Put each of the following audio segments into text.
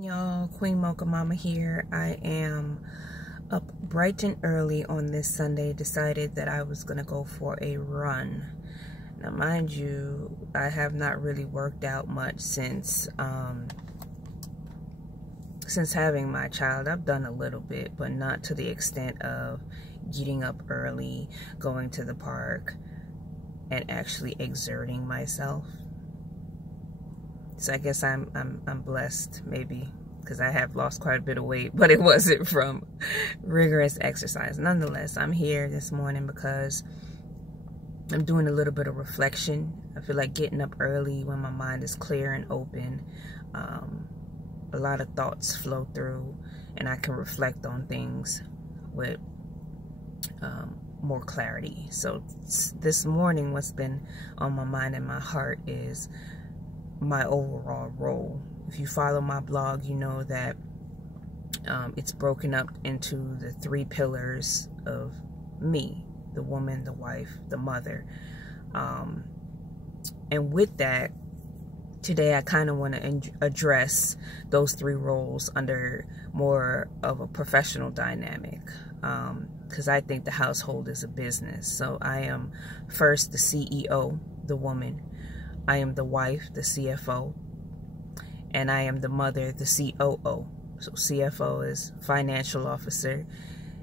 Y'all, Queen Mocha Mama here. I am up bright and early on this Sunday. Decided that I was gonna go for a run. Now, mind you, I have not really worked out much since having my child. I've done a little bit, but not to the extent of getting up early, going to the park, and actually exerting myself. So I guess I'm blessed, maybe, because I have lost quite a bit of weight, but it wasn't from rigorous exercise. Nonetheless, I'm here this morning because I'm doing a little bit of reflection. I feel like getting up early when my mind is clear and open. A lot of thoughts flow through, and I can reflect on things with more clarity. So this morning, what's been on my mind and my heart is my overall role. If you follow my blog, you know that it's broken up into the three pillars of me: the woman, the wife, the mother. And with that, today I kind of want to address those three roles under more of a professional dynamic, because I think the household is a business. So I am first the CEO, the woman. I am the wife, the CFO, and I am the mother, the COO. So CFO is financial officer,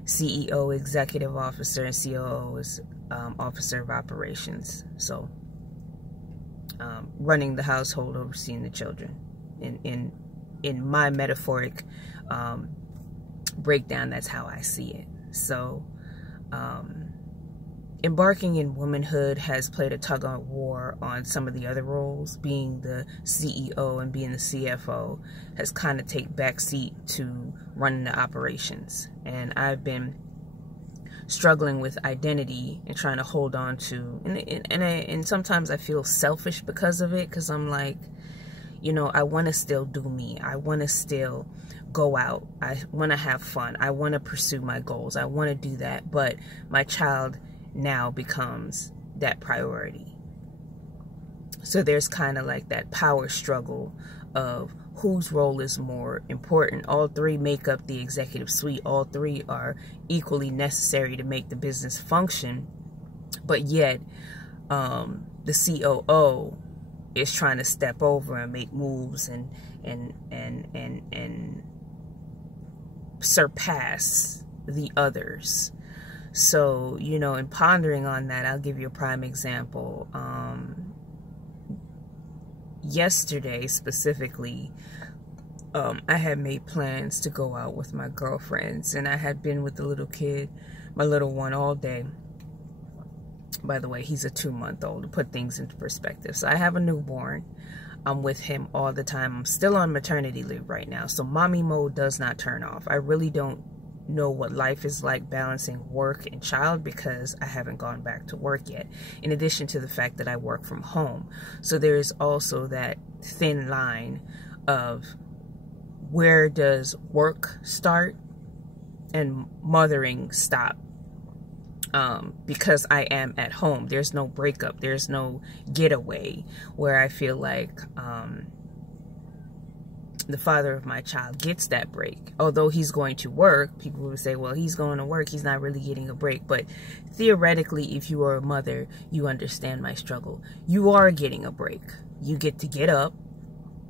CEO executive officer, and COO is officer of operations. So running the household, overseeing the children. In my metaphoric breakdown, that's how I see it. So embarking in womanhood has played a tug of war on some of the other roles. Being the CEO and being the CFO has kind of taken backseat to running the operations. And I've been struggling with identity and trying to hold on to, and sometimes I feel selfish because of it, because I'm like, you know, I want to still do me. I want to still go out. I want to have fun. I want to pursue my goals. I want to do that. But my child now becomes that priority. So there's kind of like that power struggle of whose role is more important. All three make up the executive suite. All three are equally necessary to make the business function. But yet, the COO is trying to step over and make moves and surpass the others. So, you know, in pondering on that, I'll give you a prime example. Yesterday, specifically, I had made plans to go out with my girlfriends, and I had been with the little kid, my little one, all day. By the way, he's a 2-month-old, to put things into perspective. So I have a newborn. I'm with him all the time. I'm still on maternity leave right now, so mommy mode does not turn off. I really don't know what life is like balancing work and child, because I haven't gone back to work yet, in addition to the fact that I work from home. So there is also that thin line of where does work start and mothering stop, because I am at home. There's no breakup, there's no getaway where I feel like the father of my child gets that break. Although he's going to work, people would say, well, he's going to work, he's not really getting a break. But theoretically, if you are a mother, you understand my struggle. You are getting a break. You get to get up.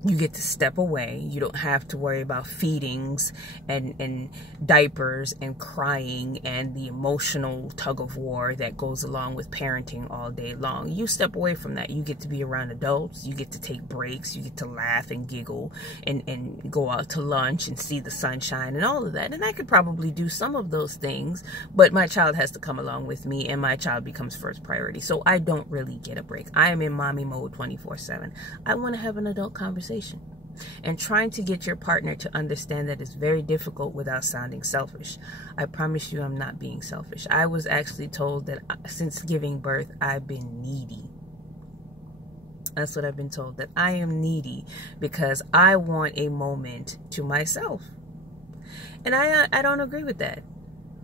You get to step away. You don't have to worry about feedings and diapers and crying and the emotional tug of war that goes along with parenting all day long. You step away from that. You get to be around adults. You get to take breaks. You get to laugh and giggle and go out to lunch and see the sunshine and all of that. And I could probably do some of those things, but my child has to come along with me, and my child becomes first priority. So I don't really get a break. I am in mommy mode 24/7. I want to have an adult conversation. And trying to get your partner to understand that is very difficult without sounding selfish. I promise you I'm not being selfish. I was actually told that since giving birth, I've been needy. That's what I've been told, that I am needy because I want a moment to myself. And I don't agree with that.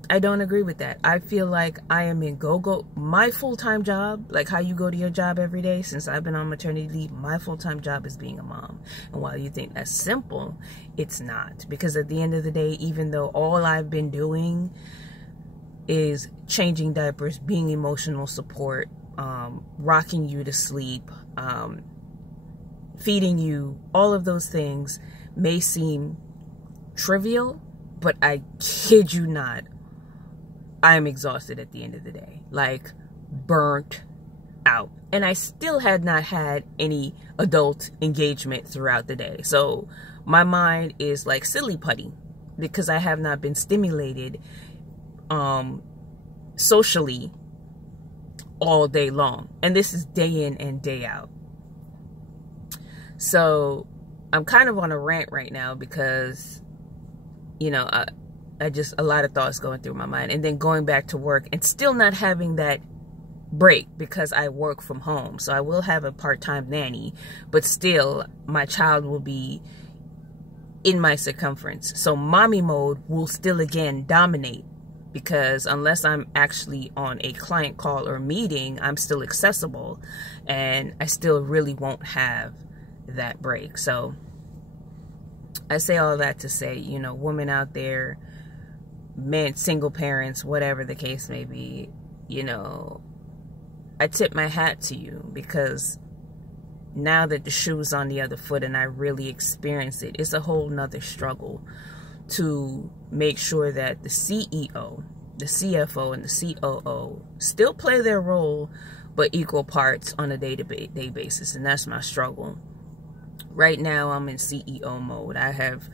I don't agree with that. I feel like I am in go-go. My full-time job, like how you go to your job every day, since I've been on maternity leave, my full-time job is being a mom. And while you think that's simple, it's not. Because at the end of the day, even though all I've been doing is changing diapers, being emotional support, rocking you to sleep, feeding you, all of those things may seem trivial, but I kid you not, I am exhausted at the end of the day, like burnt out. And I still had not had any adult engagement throughout the day. So my mind is like silly putty because I have not been stimulated socially all day long. And this is day in and day out. So I'm kind of on a rant right now because, you know, I just, a lot of thoughts going through my mind, and then going back to work and still not having that break because I work from home. So I will have a part-time nanny, but still my child will be in my circumference. So mommy mode will still again dominate, because unless I'm actually on a client call or meeting, I'm still accessible, and I still really won't have that break. So I say all that to say, you know, women out there, men, single parents, whatever the case may be, you know, I tip my hat to you, because now that the shoe's on the other foot and I really experience it, it's a whole nother struggle to make sure that the CEO, the CFO, and the COO still play their role, but equal parts on a day-to-day basis. And that's my struggle. Right now, I'm in CEO mode. I have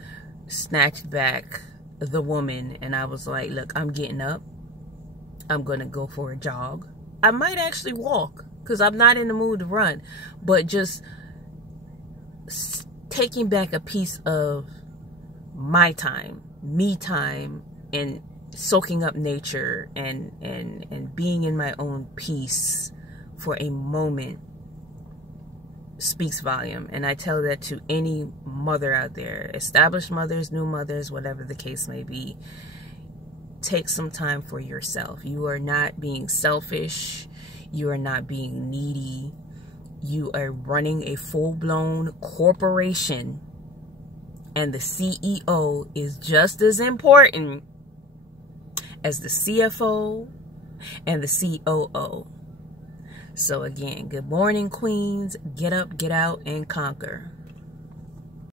snatched back the woman, and I was like, look, I'm getting up. I'm going to go for a jog. I might actually walk, because I'm not in the mood to run. But just taking back a piece of my time, me time, and soaking up nature and being in my own peace for a moment speaks volume. And I tell that to any mother out there, established mothers, new mothers, whatever the case may be. Take some time for yourself. You are not being selfish. You are not being needy. You are running a full-blown corporation, and the CEO is just as important as the CFO and the COO. So again, good morning, queens. Get up, get out, and conquer.